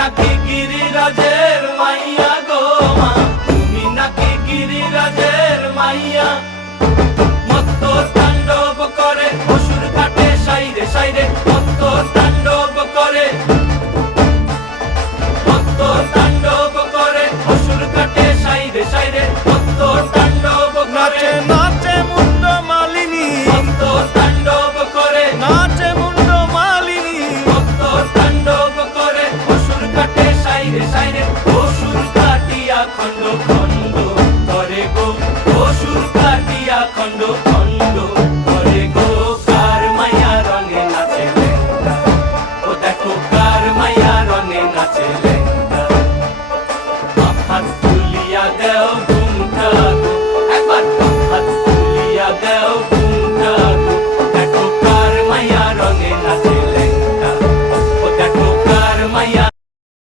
নাকি গিরিরাজের মাইয়া গো মা, তুমি নাকি গিরিরাজের মাইয়া। মত্ত তাণ্ডব করে অসুর কাটে সাইরে সাইরে, মত্ত তাণ্ডব করে, মত্ত তাণ্ডব করে অসুর কাটে সাইরে সাইরে, মত্ত তাণ্ডব করে। নাচে মুন্ড মালিনী, মত্ত তাণ্ডব করে, নাচে মুন্ড মালিনী, মত্ত তাণ্ডব করে অসুর কাটে সাইরে সাইরে, অসুর কাটিয়া খণ্ড খণ্ড করে গো, অসুর কাটিয়া খণ্ড খণ্ড করে গো। কার মায়া রঙে নাচে লেঙ্গা, ও দেখো কার মায়া রঙে নাচে লেঙ্গা।